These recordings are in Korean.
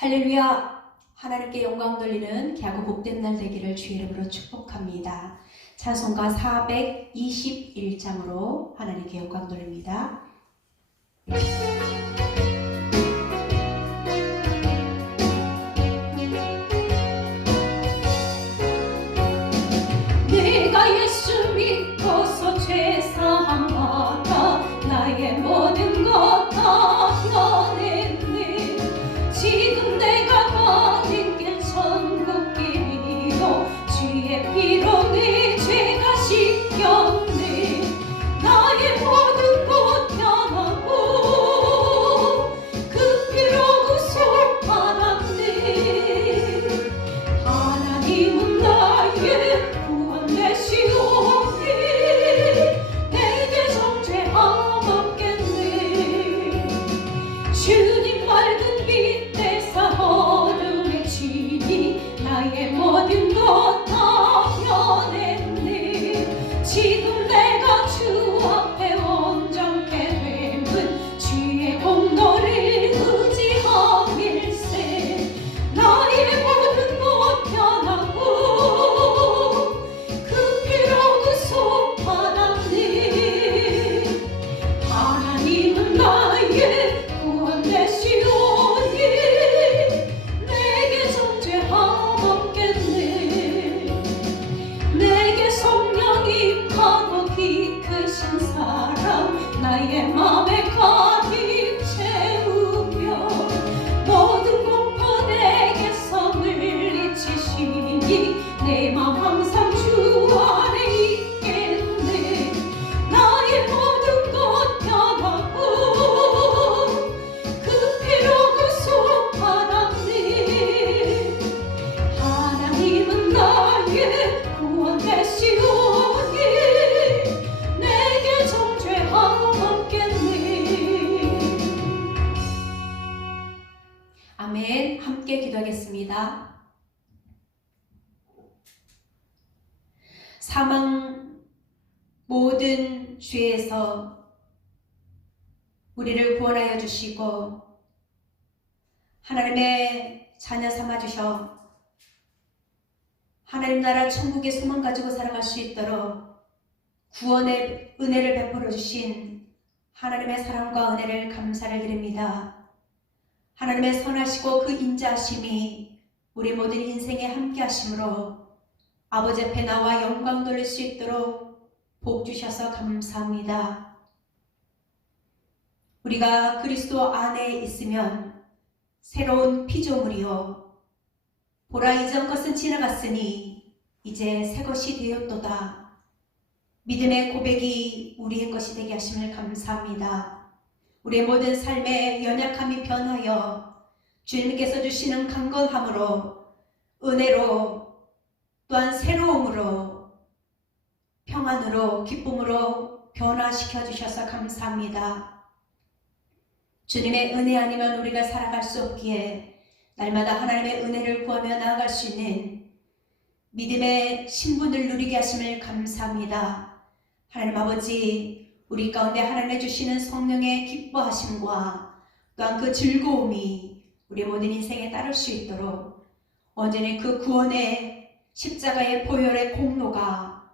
할렐루야! 하나님께 영광 돌리는 귀하고 복된 날 되기를 주의 이름으로 축복합니다. 찬송가 421장으로 하나님께 영광 돌립니다. 내가 예수 믿고서 죄사함 받아 나의 모든 것 다 변했네. 지금 내가 가는 길 천국 길이요 주의 피로 내 죄가 씻겼네. 나의 모든 것 변하고 그 피로 구속받았네. 하나님은 나의 구원 되시오니 내게 정죄함 없겠네. 주님 맑은 빛 대사 어둠의 진이 나의 모든 것 다 변했네. 지금 내가 주 앞에 온전케 됨은 주의 공로를 의지함일세. 나의 모든 것 변하고 그 피로 구속받았네. 하나님은 나의 구원 되시오니 내게 정죄함 없겠네. 내게 성령 임하고 기 크신 사랑 나의 맘에 가득 채우며 모든 공포 내게서 물리치시니 내 맘 항상 주 안에 있겠네. 나의 모든 것 변하고 그 피로 구속받았네. 하나님은 나의 구원 되시오니 내게 정죄함 없겠네. 아멘. 함께 기도하겠습니다. 사망 모든 죄에서 우리를 구원하여 주시고 하나님의 자녀 삼아 주셔 하나님 나라 천국의 소망 가지고 살아갈 수 있도록 구원의 은혜를 베풀어 주신 하나님의 사랑과 은혜를 감사를 드립니다. 하나님의 선하시고 그 인자하심이 우리 모든 인생에 함께 하심으로 아버지 앞에 나와 영광 돌릴 수 있도록 복 주셔서 감사합니다. 우리가 그리스도 안에 있으면 새로운 피조물이요 보라 이전 것은 지나갔으니 이제 새 것이 되었도다. 믿음의 고백이 우리의 것이 되게 하심을 감사합니다. 우리의 모든 삶의 연약함이 변하여 주님께서 주시는 강건함으로 은혜로 또한 새로움으로 평안으로 기쁨으로 변화시켜 주셔서 감사합니다. 주님의 은혜 아니면 우리가 살아갈 수 없기에 날마다 하나님의 은혜를 구하며 나아갈 수 있는 믿음의 신분을 누리게 하심을 감사합니다. 하나님 아버지, 우리 가운데 하나님의 주시는 성령의 기뻐하심과 또한 그 즐거움이 우리 모든 인생에 따를 수 있도록 온전히 그 구원의 십자가의 보혈의 공로가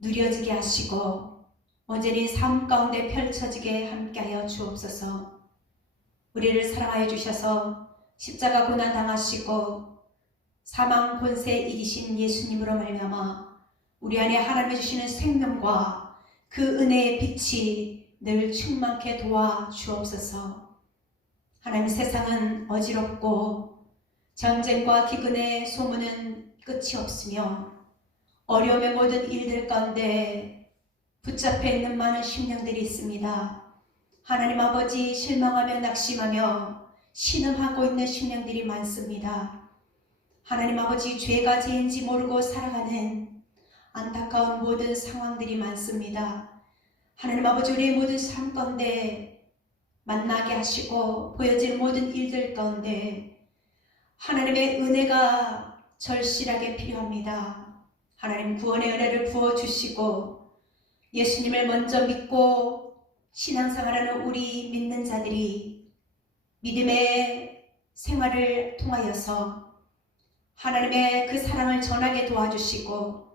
누려지게 하시고 온전히 삶 가운데 펼쳐지게 함께하여 주옵소서. 우리를 사랑하여 주셔서 십자가 고난 당하시고 사망 권세 이기신 예수님으로 말미암아 우리 안에 하나님이 주시는 생명과 그 은혜의 빛이 늘 충만케 도와 주옵소서. 하나님, 세상은 어지럽고 전쟁과 기근의 소문은 끝이 없으며 어려움의 모든 일들 가운데 붙잡혀 있는 많은 심령들이 있습니다. 하나님 아버지, 실망하며 낙심하며 신음하고 있는 심령들이 많습니다. 하나님 아버지, 죄가 죄인지 모르고 살아가는 안타까운 모든 상황들이 많습니다. 하나님 아버지, 우리의 모든 삶 가운데 만나게 하시고 보여질 모든 일들 가운데 하나님의 은혜가 절실하게 필요합니다. 하나님 구원의 은혜를 부어주시고 예수님을 먼저 믿고 신앙생활하는 우리 믿는 자들이 믿음의 생활을 통하여서 하나님의 그 사랑을 전하게 도와주시고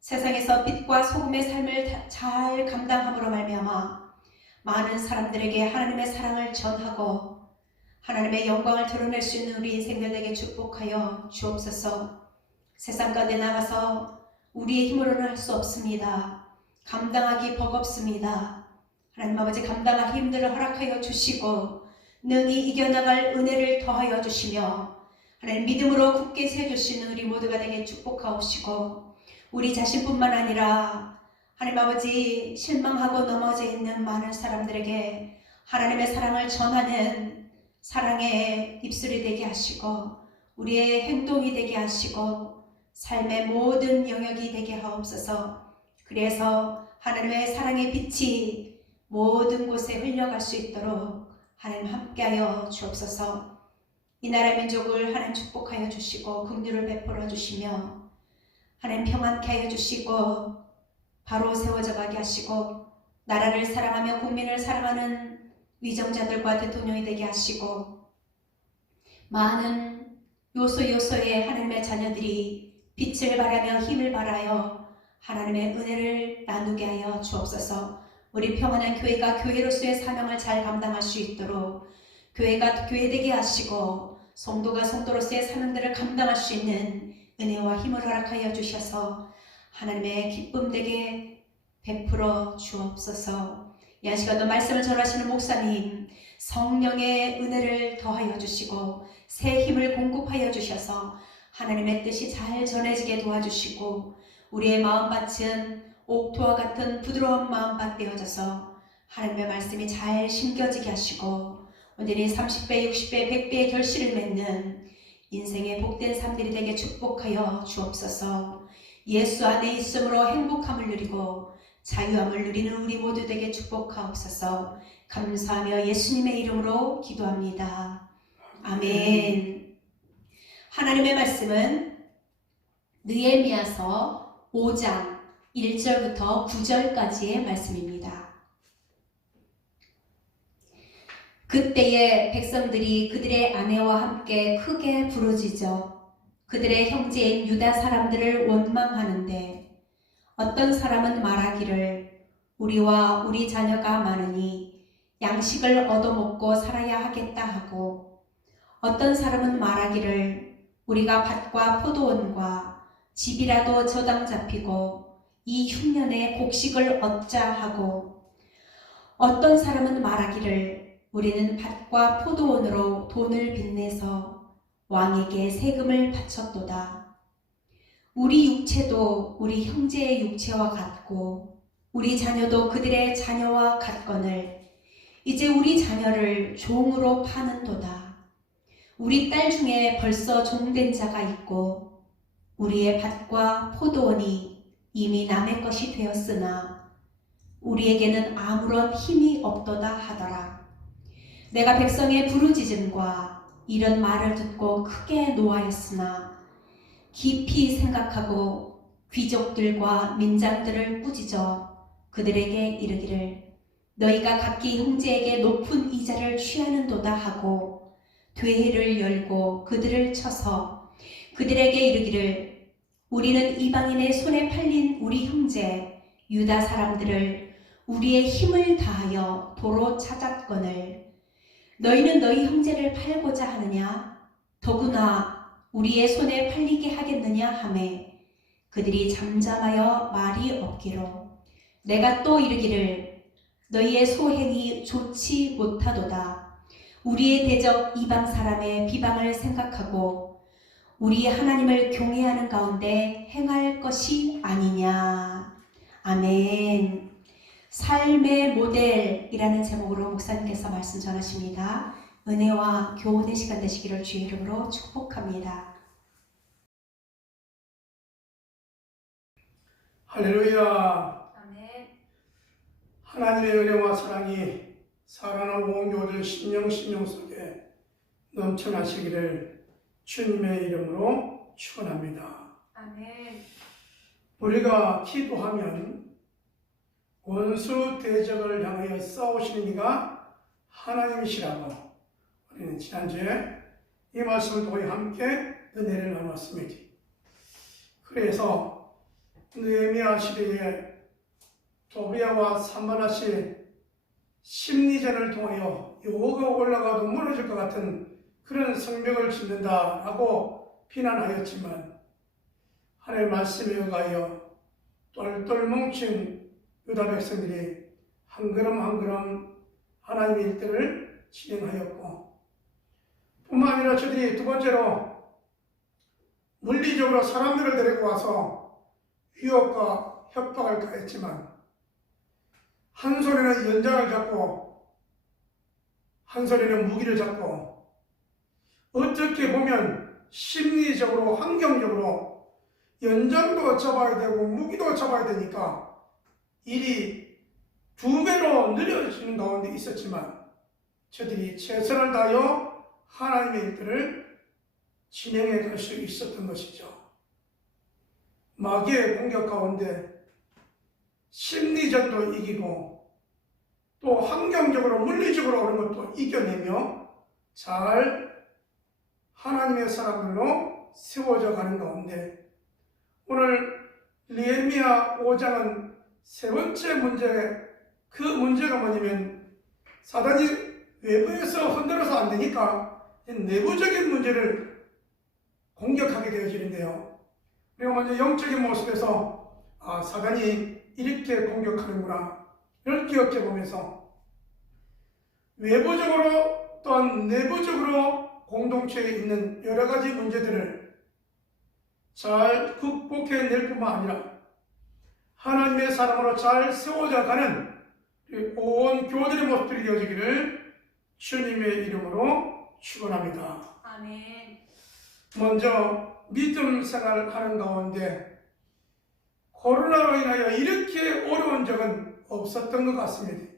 세상에서 빛과 소금의 삶을 잘 감당함으로 말미암아 많은 사람들에게 하나님의 사랑을 전하고 하나님의 영광을 드러낼 수 있는 우리 인생들에게 축복하여 주옵소서. 세상 가운데 나가서 우리의 힘으로는 할 수 없습니다. 감당하기 버겁습니다. 하나님 아버지 감당할 힘들을 허락하여 주시고 능히 이겨나갈 은혜를 더하여 주시며 하나님 믿음으로 굳게 세워주시는 우리 모두가 되게 축복하옵시고 우리 자신뿐만 아니라 하나님 아버지 실망하고 넘어져 있는 많은 사람들에게 하나님의 사랑을 전하는 사랑의 입술이 되게 하시고 우리의 행동이 되게 하시고 삶의 모든 영역이 되게 하옵소서. 그래서 하나님의 사랑의 빛이 모든 곳에 흘려갈 수 있도록 하나님 함께하여 주옵소서. 이 나라 민족을 하나님 축복하여 주시고 긍휼을 베풀어 주시며 하나님 평안케 하여 주시고 바로 세워져 가게 하시고 나라를 사랑하며 국민을 사랑하는 위정자들과 대통령이 되게 하시고 많은 요소요소의 하나님의 자녀들이 빛을 발하며 힘을 발하여 하나님의 은혜를 나누게 하여 주옵소서. 우리 평안한 교회가 교회로서의 사명을 잘 감당할 수 있도록 교회가 교회되게 하시고 성도가 성도로서의 사명들을 감당할 수 있는 은혜와 힘을 허락하여 주셔서 하나님의 기쁨 되게 베풀어 주옵소서. 이 시간도 말씀을 전하시는 목사님 성령의 은혜를 더하여 주시고 새 힘을 공급하여 주셔서 하나님의 뜻이 잘 전해지게 도와주시고 우리의 마음밭은 옥토와 같은 부드러운 마음밭 되어져서 하나님의 말씀이 잘 심겨지게 하시고 온전히 30배, 60배, 100배의 결실을 맺는 인생의 복된 삶들이 되게 축복하여 주옵소서. 예수 안에 있음으로 행복함을 누리고 자유함을 누리는 우리 모두 되게 축복하옵소서. 감사하며 예수님의 이름으로 기도합니다. 아멘. 하나님의 말씀은 느헤미야서 5장 1절부터 9절까지의 말씀입니다. 그때에 백성들이 그들의 아내와 함께 크게 부르짖어 그들의 형제인 유다 사람들을 원망하는데 어떤 사람은 말하기를 우리와 우리 자녀가 많으니 양식을 얻어먹고 살아야 하겠다 하고 어떤 사람은 말하기를 우리가 밭과 포도원과 집이라도 저당 잡히고 이 흉년에 곡식을 얻자 하고 어떤 사람은 말하기를 우리는 밭과 포도원으로 돈을 빚내서 왕에게 세금을 바쳤도다. 우리 육체도 우리 형제의 육체와 같고 우리 자녀도 그들의 자녀와 같거늘 이제 우리 자녀를 종으로 파는도다. 우리 딸 중에 벌써 종된 자가 있고 우리의 밭과 포도원이 이미 남의 것이 되었으나 우리에게는 아무런 힘이 없도다 하더라. 내가 백성의 부르짖음과 이런 말을 듣고 크게 노하였으나 깊이 생각하고 귀족들과 민장들을 꾸짖어 그들에게 이르기를 너희가 각기 형제에게 높은 이자를 취하는도다 하고 되회를 열고 그들을 쳐서 그들에게 이르기를 우리는 이방인의 손에 팔린 우리 형제 유다 사람들을 우리의 힘을 다하여 도로 찾았거늘 너희는 너희 형제를 팔고자 하느냐 더구나 우리의 손에 팔리게 하겠느냐 하매 그들이 잠잠하여 말이 없기로 내가 또 이르기를 너희의 소행이 좋지 못하도다. 우리의 대적 이방 사람의 비방을 생각하고 우리 하나님을 경외하는 가운데 행할 것이 아니냐. 아멘. 삶의 모델이라는 제목으로 목사님께서 말씀 전하십니다. 은혜와 교훈의 시간 되시기를 주의 이름으로 축복합니다. 할렐루야. 아멘. 하나님의 은혜와 사랑이 사랑하는 온 교우들 심령 속에 넘쳐나시기를 주님의 이름으로 축원합니다. 아멘. 우리가 기도하면 원수 대적을 향하여 싸우시는 이가 하나님이시라고 우리는 지난주에 이 말씀을 통해 함께 은혜를 나눴습니다. 그래서 느헤미야 시대에 도비야와 산발랏이 심리전을 통하여 여호가 올라가도 무너질 것 같은 그런 성벽을 짓는다라고 비난하였지만 하나님의 말씀에 의하여 똘똘 뭉친 유다 백성들이 한 걸음 한 걸음 하나님의 일들을 진행하였고, 뿐만 아니라 저들이 두 번째로 물리적으로 사람들을 데리고 와서 위협과 협박을 가했지만 한 손에는 연장을 잡고 한 손에는 무기를 잡고, 어떻게 보면 심리적으로 환경적으로 연장도 잡아야 되고 무기도 잡아야 되니까 일이 두 배로 느려지는 가운데 있었지만 저들이 최선을 다하여 하나님의 일들을 진행해 갈 수 있었던 것이죠. 마귀의 공격 가운데 심리전도 이기고 또 환경적으로 물리적으로 오는 것도 이겨내며 잘 하나님의 사람들로 세워져 가는 가운데, 오늘 느헤미야 5장은 세 번째 문제, 그 문제가 뭐냐면 사단이 외부에서 흔들어서 안 되니까 내부적인 문제를 공격하게 되어지는데요. 그리고 먼저 영적인 모습에서 사단이 이렇게 공격하는구나, 이걸 기억해 보면서 외부적으로 또한 내부적으로 공동체에 있는 여러 가지 문제들을 잘 극복해낼 뿐만 아니라 하나님의 사람으로 잘 세워져 가는 온 교들의 모습들이 되어지기를 주님의 이름으로 축원합니다. 아멘. 먼저 믿음 생활하는 가운데 코로나로 인하여 이렇게 어려운 적은 없었던 것 같습니다.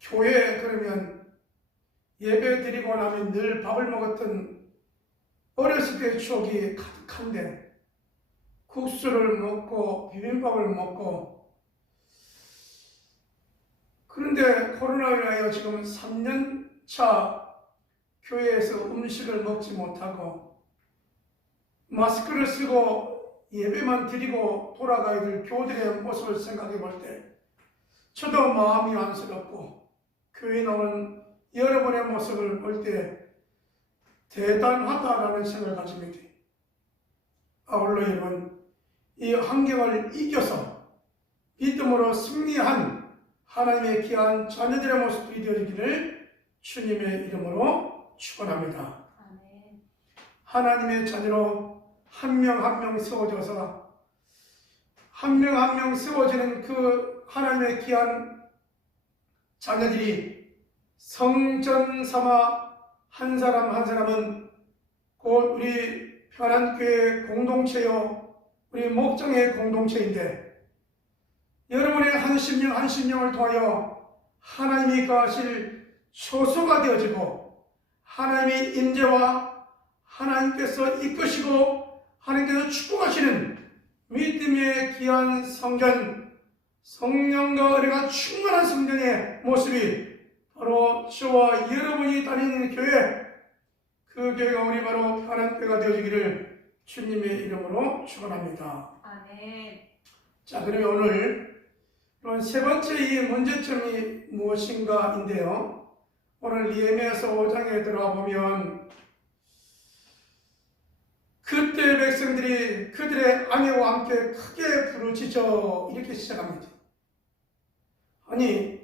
교회에 그러면 예배 드리고 나면 늘 밥을 먹었던 어렸을 때의 추억이 가득한데, 국수를 먹고 비빔밥을 먹고, 그런데 코로나로 인하여 지금 3년차 교회에서 음식을 먹지 못하고 마스크를 쓰고 예배만 드리고 돌아가야 될 교들의 모습을 생각해 볼 때 저도 마음이 안쓰럽고, 교회에 나오는 여러분의 모습을 볼 때 대단하다라는 생각을 가집니다. 아울러 여러분, 이 환경을 이겨서 믿음으로 승리한 하나님의 귀한 자녀들의 모습들이 되어지기를 주님의 이름으로 축원합니다. 아멘. 하나님의 자녀로 한 명 한 명 세워져서 한 명 한 명 세워지는 그 하나님의 귀한 자녀들이 성전 삼아 한 사람 한 사람은 곧 우리 편안교회 공동체요, 우리 목장의 공동체인데, 여러분의 한 심령 한 심령을 통하여 하나님이 거하실 초소가 되어지고 하나님의 임재와 하나님께서 이끄시고 하나님께서 축복하시는 믿음의 귀한 성전, 성령과 은혜가 충만한 성전의 모습이 바로 저와 여러분이 다니는 교회, 그 교회가 우리 바로 편안교회가 되어지기를 주님의 이름으로 축원합니다. 아멘. 자, 그러면 오늘 세 번째 이 문제점이 무엇인가인데요. 오늘 느헤미야서 5장에 들어가 보면 그때 백성들이 그들의 아내와 함께 크게 부르짖어 이렇게 시작합니다. 아니,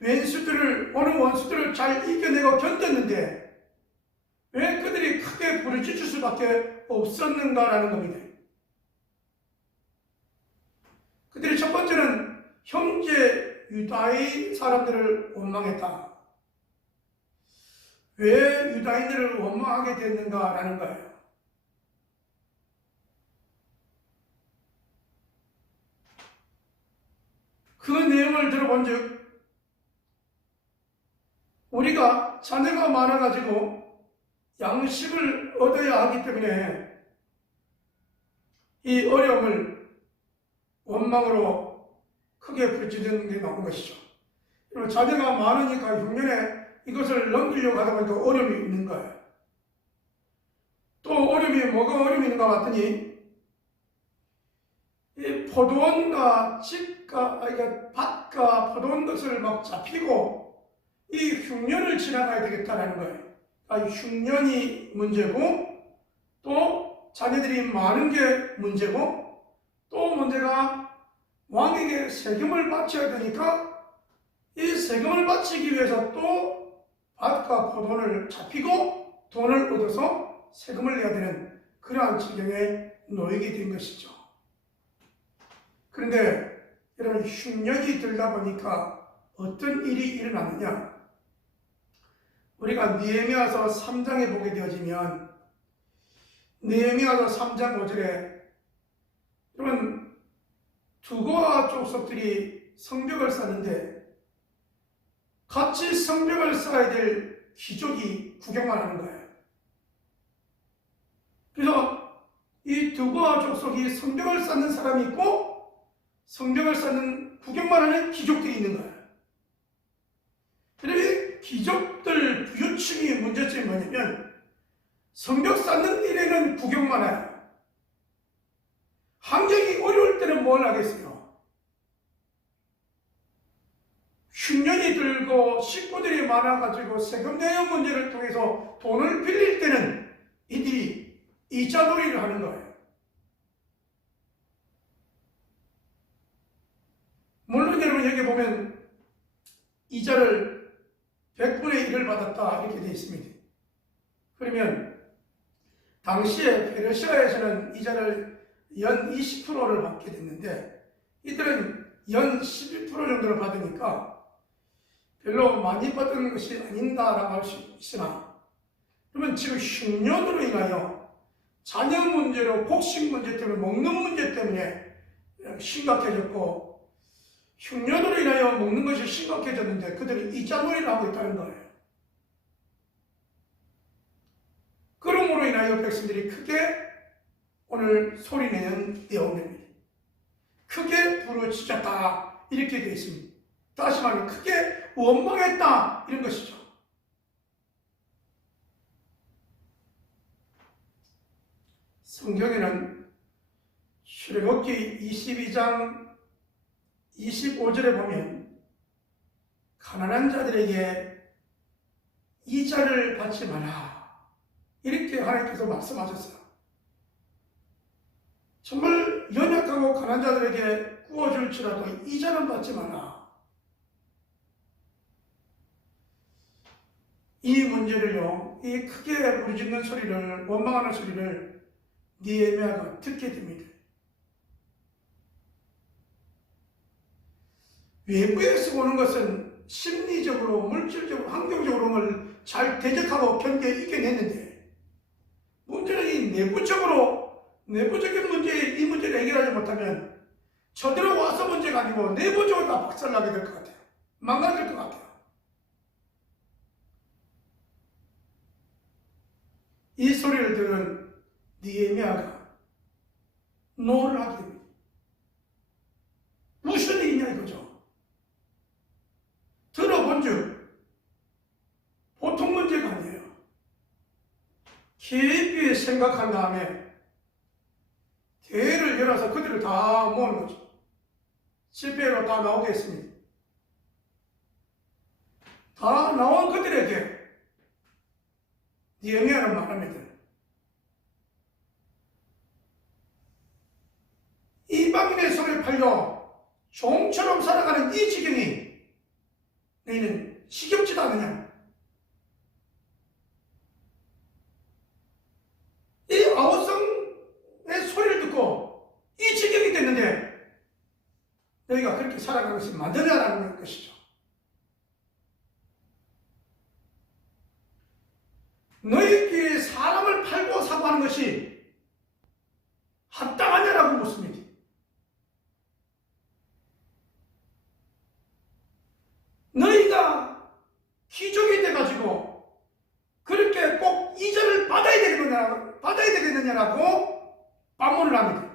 어느 원수들을 잘 이겨내고 견뎠는데 왜 그들이 크게 부르짖을 수밖에 없었는가라는 겁니다. 그들이 첫 번째는 형제 유다인 사람들을 원망했다. 왜 유다인들을 원망하게 됐는가라는 거예요. 그 내용을 들어본 즉, 우리가 자녀가 많아가지고 양식을 얻어야 하기 때문에 이 어려움을 원망으로 크게 부르짖는 게 나온 것이죠. 자녀가 많으니까 흉년에 이것을 넘기려고 하다 보니까 어려움이 있는 거예요. 또 어려움이 뭐가 어려움이 있는가 봤더니 이 포도원과 밭과 포도원 것을 막 잡히고 이 흉년을 지나가야 되겠다라는 거예요. 흉년이 문제고 또 자녀들이 많은 게 문제고 또 문제가 왕에게 세금을 바쳐야 되니까 이 세금을 바치기 위해서 또 밭과 포도원을 잡히고 돈을 얻어서 세금을 내야 되는 그러한 지경에 놓이게 된 것이죠. 그런데 여러분 흉년이 들다 보니까 어떤 일이 일어났느냐? 우리가 느헤미야서 3장에 보게 되어지면 느헤미야서 3장 5절에 여러분 두고와 족속들이 성벽을 쌓는데 같이 성벽을 쌓아야 될 귀족이 구경만 하는 거예요. 그래서 이 두고와 족속이 성벽을 쌓는 사람이 있고 성벽을 쌓는 구경만 하는 귀족들이 있는 거예요. 그런데 귀족들 부유층이 문제점이 뭐냐면 성벽 쌓는 일에는 구경만 해요. 환경이 어려울 때는 뭘 하겠어요? 흉년이 들고 식구들이 많아가지고 세금 내용 문제를 통해서 돈을 빌릴 때는 이들이 이자놀이를 하는 거예요. 물론 여러분 여기 보면 이자를 100분의 1을 받았다 이렇게 되어 있습니다. 그러면 당시에 페르시아에서는 이자를 연 20%를 받게 됐는데 이들은 연 12% 정도를 받으니까 별로 많이 받은 것이 아닌다라고 할 수 있으나 그러면 지금 흉년으로 인하여 자녀 문제로 곡식 문제 때문에 먹는 문제 때문에 심각해졌고 흉년으로 인하여 먹는 것이 심각해졌는데 그들은 이자놀이를 하고 있다는 거예요. 그러므로 인하여 백성들이 크게 오늘 소리내는 내용입니다. 크게 부르짖었다 이렇게 되어 있습니다. 다시 말하면 크게 원망했다 이런 것이죠. 성경에는 출애굽기 22장 25절에 보면 가난한 자들에게 이자를 받지 마라 이렇게 하나님께서 말씀하셨어요. 정말 연약하고 가난한 자들에게 구워줄지라도 이자는 받지 마라. 이 문제를요, 이 크게 부르짖는 소리를, 원망하는 소리를 느헤미야가 듣게 됩니다. 외부에서 오는 것은 심리적으로, 물질적으로, 환경적으로 잘 대적하고 견뎌 이겨냈는데 문제는 이 내부적인 문제, 이 문제를 해결하지 못하면 저들어 와서 문제가 아니고 내부적으로 다 박살나게 될 것 같아요. 망가질 것 같아요. 이 소리를 들은 느헤미야가 노를 하게 됩니다. 무슨 일이냐 이거죠. 들어본즉 보통 문제가 아니에요. 깊이 생각한 다음에 대회를 열어서 그들을 다 모으는 거죠. 집회로 다 나오게 했습니다. 다 나온 그들에게 느헤미야는 말합니다. 이방인의 손에 팔려 종처럼 살아가는 이 지경이 너희는 지겹지도 않느냐? 이 아우성의 소리를 듣고 이 지경이 됐는데 너희가 그렇게 살아가는 것이 맞느냐라는 것이죠. 너희끼리 사람을 팔고 사고 하는 것이 합당하냐라고 묻습니다. 너희가 귀족이 돼가지고 그렇게 꼭 이자를 받아야 되겠느냐라고 반문을 합니다.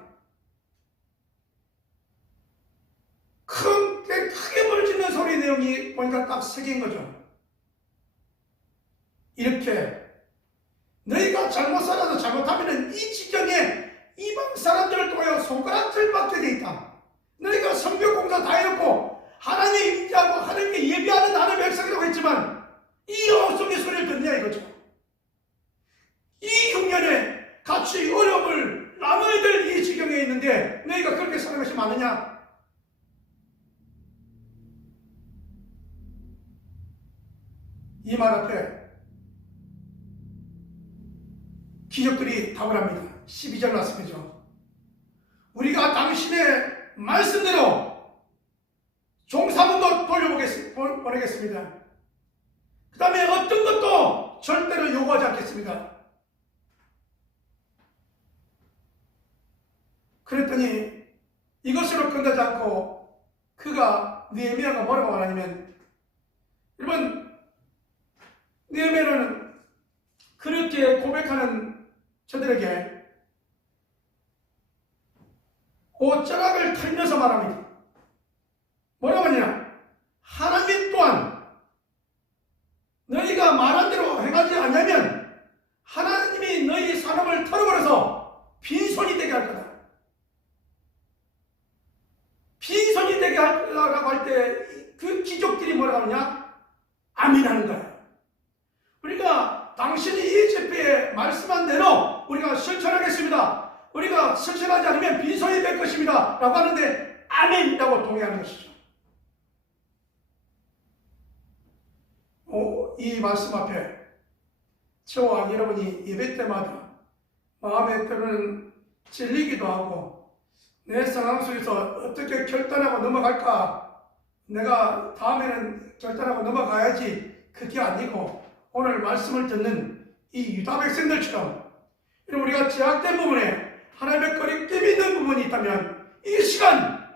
크게 부르짖는 소리 내용이 보니까 딱 세 개인 거죠. 이렇게 너희가 잘못 살아서 잘못하면 이 지경에 이방 사람들을 통하여 손가락질 받게 돼 있다. 너희가 성벽 공사 다 해놓고 하나님 인자하고 하나님께 예비하는 하나님의 백성이라고 했지만 이 어성의 소리를 듣냐 이거죠. 이 흉년에 같이 어려움을 나눠야 될 이 지경에 있는데 너희가 그렇게 사는 것이 많으냐? 이 말 앞에 기적들이 답을 합니다. 12절 말씀이죠. 우리가 당신의 말씀대로 종사분도 보내겠습니다. 그 다음에 어떤 것도 절대로 요구하지 않겠습니다. 그랬더니 이것으로 끝나지 않고 그가 느헤미야가 뭐라고 말하냐면, 여러분 느헤미야는 그렇게 고백하는 저들에게 옷자락을 털면서 말합니다. 뭐라고 하냐? 하나님 또한 너희가 말한 대로 행하지 않으면 하나님이 너희 사람을 털어버려서 빈손이 되게 할 거다. 빈손이 되게 하라고 할 때 그 기적들이 뭐라고 하냐? 아멘하는 거야. 우리가 당신이 이 집회에 말씀한 대로 우리가 실천하겠습니다. 우리가 실천하지 않으면 빈손이 될 것입니다. 라고 하는데 아멘이라고 동의하는 것이죠. 이 말씀 앞에 저와 여러분이 예배 때마다 마음에 때로는 질리기도 하고 내 상황 속에서 어떻게 결단하고 넘어갈까, 내가 다음에는 결단하고 넘어가야지, 그게 아니고 오늘 말씀을 듣는 이 유다 백성들처럼 우리가 제약된 부분에 하나님의 거리낌이 있는 부분이 있다면 이 시간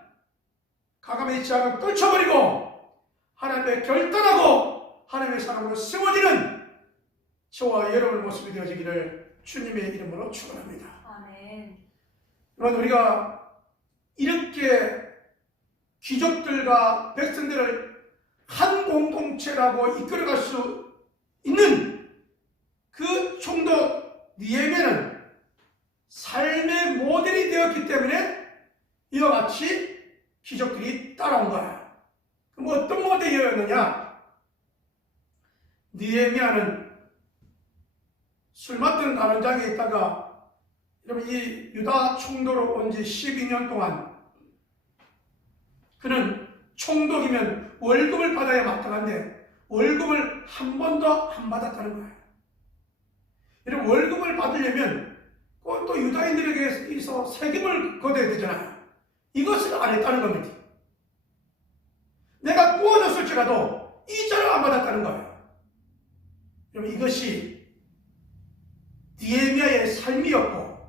가감의 제약을 떨쳐버리고 하나님의 결단하고 하나님의 사람으로 세워지는 저와 여러분의 모습이 되어지기를 주님의 이름으로 축원합니다. 아멘. 여러분, 우리가 이렇게 귀족들과 백성들을 한 공동체라고 이끌어갈 수 있는 그 총독 느헤미야는 삶의 모델이 되었기 때문에 이와 같이 귀족들이 따라온 거야. 그럼 어떤 모델이었느냐? 느헤미야는 술 맡은 가론장에 있다가, 여러분, 이 유다 총독으로 온 지 12년 동안 그는 총독이면 월급을 받아야 마땅한데 월급을 한 번도 안 받았다는 거예요. 이런 월급을 받으려면 또 유다인들에게서 세금을 걷어야 되잖아요. 이것을 안 했다는 겁니다. 내가 구워졌을지라도 이자를 안 받았다는 거예요. 여러분, 이것이 느헤미야의 삶이었고,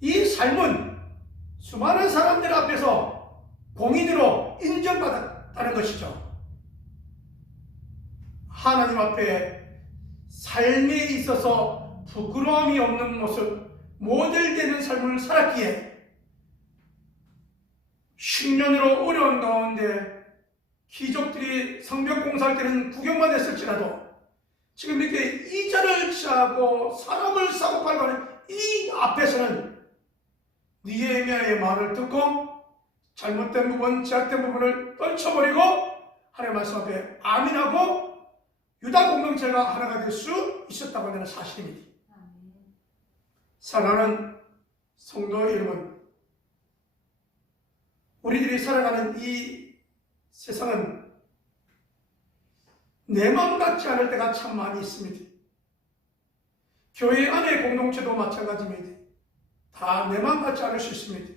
이 삶은 수많은 사람들 앞에서 공인으로 인정받았다는 것이죠. 하나님 앞에 삶에 있어서 부끄러움이 없는 모습, 모델되는 삶을 살았기에 10년으로 어려운 가운데 귀족들이 성벽 공사할 때는 구경만 했을지라도 지금 이렇게 이자를 취하고 사람을 사고 팔고 하는 이 앞에서는 느헤미야의 말을 듣고 잘못된 부분, 제약된 부분을 떨쳐버리고 하나님의 말씀 앞에 아멘하고 유다 공동체가 하나가 될 수 있었다고 하는 사실입니다. 사랑하는 성도 여러분, 우리들이 살아가는 이 세상은 내 마음 같지 않을 때가 참 많이 있습니다. 교회 안의 공동체도 마찬가지입니다. 다 내 마음 같지 않을 수 있습니다.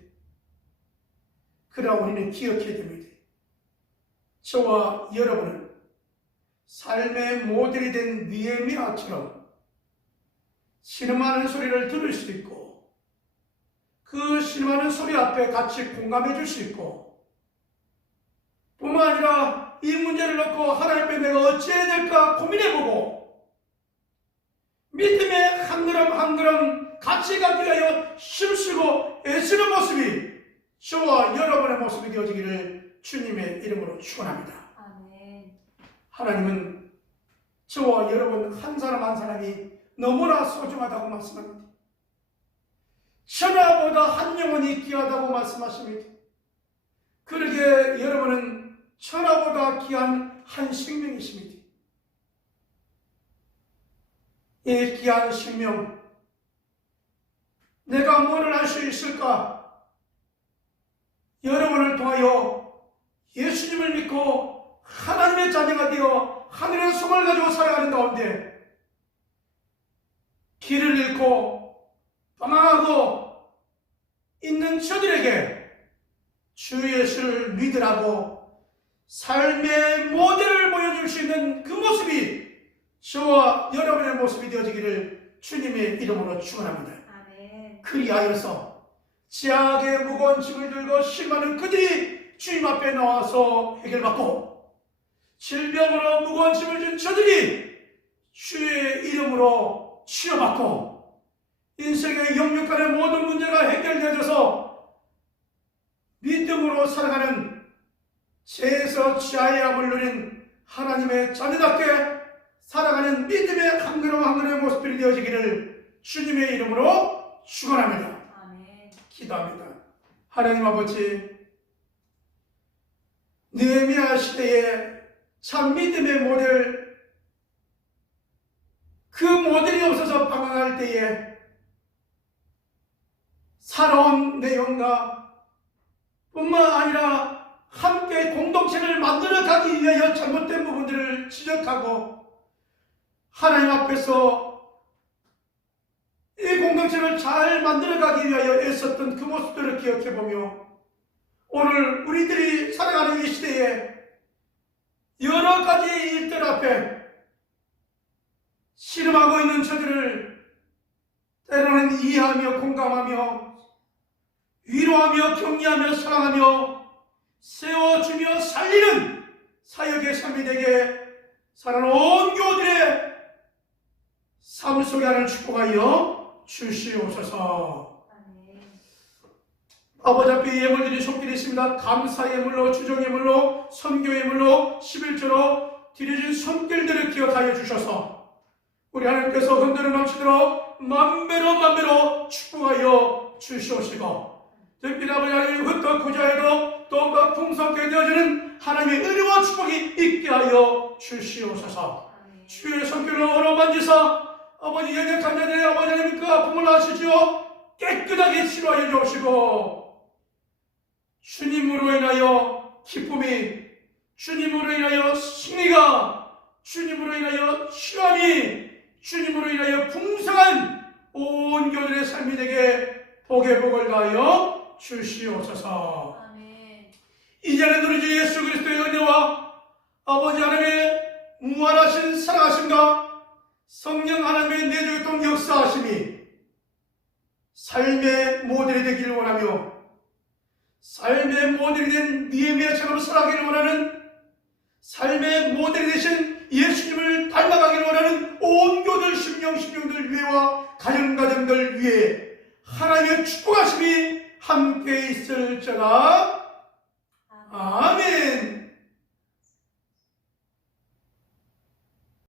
그러나 우리는 기억해야 됩니다. 저와 여러분은 삶의 모델이 된 느헤미야처럼 신음하는 소리를 들을 수 있고 그 신음하는 소리 앞에 같이 공감해 줄 수 있고, 뿐만 아니라 이 문제를 놓고 하나님 앞에 내가 어찌해야 될까 고민해보고 믿음의 한 걸음 한 걸음 같이 가기 위하여 힘쓰고 애쓰는 모습이 저와 여러분의 모습이 되어지기를 주님의 이름으로 축원합니다. 아멘. 하나님은 저와 여러분 한 사람 한 사람이 너무나 소중하다고 말씀합니다. 천하보다 한 영혼이 귀하다고 말씀하십니다. 그러게 여러분은 천하보다 귀한 한 생명이십니다. 이 귀한 생명, 내가 뭐를 할 수 있을까? 여러분을 통하여 예수님을 믿고 하나님의 자녀가 되어 하늘의 소망을 가지고 살아가는 가운데 길을 잃고 방황하고 있는 저들에게 주 예수를 믿으라고 삶의 모델을 보여줄 수 있는 그 모습이 저와 여러분의 모습이 되어지기를 주님의 이름으로 축원합니다. 아멘. 그리하여서 지하게 무거운 짐을 들고 실망하는 그들이 주님 앞에 나와서 해결받고 질병으로 무거운 짐을 진 저들이 주의 이름으로 치료받고 인생의 영육간의 모든 문제가 해결되어져서 믿음으로 살아가는 죄에서 지하의 누린 하나님의 자녀답게 살아가는 믿음의 한 걸음 한 걸음의 모습들이 되어지기를 주님의 이름으로 축원합니다. 아멘. 기도합니다. 하나님 아버지, 느헤미야 시대에 참 믿음의 모델, 그 모델이 없어서 방황할 때에 살아온 내용과 뿐만 아니라 함께 공동체를 만들어가기 위하여 잘못된 부분들을 지적하고 하나님 앞에서 이 공동체를 잘 만들어가기 위하여 애썼던 그 모습들을 기억해보며 오늘 우리들이 살아가는 이 시대에 여러 가지 일들 앞에 씨름하고 있는 저들을 때로는 이해하며 공감하며 위로하며 격려하며 사랑하며 세워주며 살리는 사역의 삶이 되게 살아온 교우들의 삶 속에 하는 축복하여 주시옵소서. 아멘. 아버지 앞에 예물들이 손길이 있습니다. 감사 예물로, 주정 예물로, 선교 예물로, 11조로 드려진 손길들을 기억하여 주셔서 우리 하나님께서 흔들어 넘치도록 만배로 축복하여 주시옵시고 특별히 아버지 하나님 흩어 구자에도 더욱더 풍성하게 되어지는 하나님의 은혜와 축복이 있게 하여 주시옵소서. 아멘. 주의 손길을 어루만지사 아버지 연약한 자들의 아버지 하나님 그 아픔을 아시죠? 깨끗하게 치료하여 주옵시고 주님으로 인하여 기쁨이, 주님으로 인하여 승리가, 주님으로 인하여 시험이, 주님으로 인하여 풍성한 온 교들의 삶이 되게 복의 복을 다하여 주시옵소서. 아멘. 이제는 우리 주 예수 그리스도의 은혜와 아버지 하나님의 무한하신 사랑하심과 성령 하나님의 내주동 역사하심이 삶의 모델이 되기를 원하며 삶의 모델이 된 느헤미야처럼 살아가기를 원하는 삶의 모델이 되신 예수님을 닮아가기를 원하는 온 교들 심령들 위에와 가정들 위에 하나님의 축복하심이 함께 있을지어다.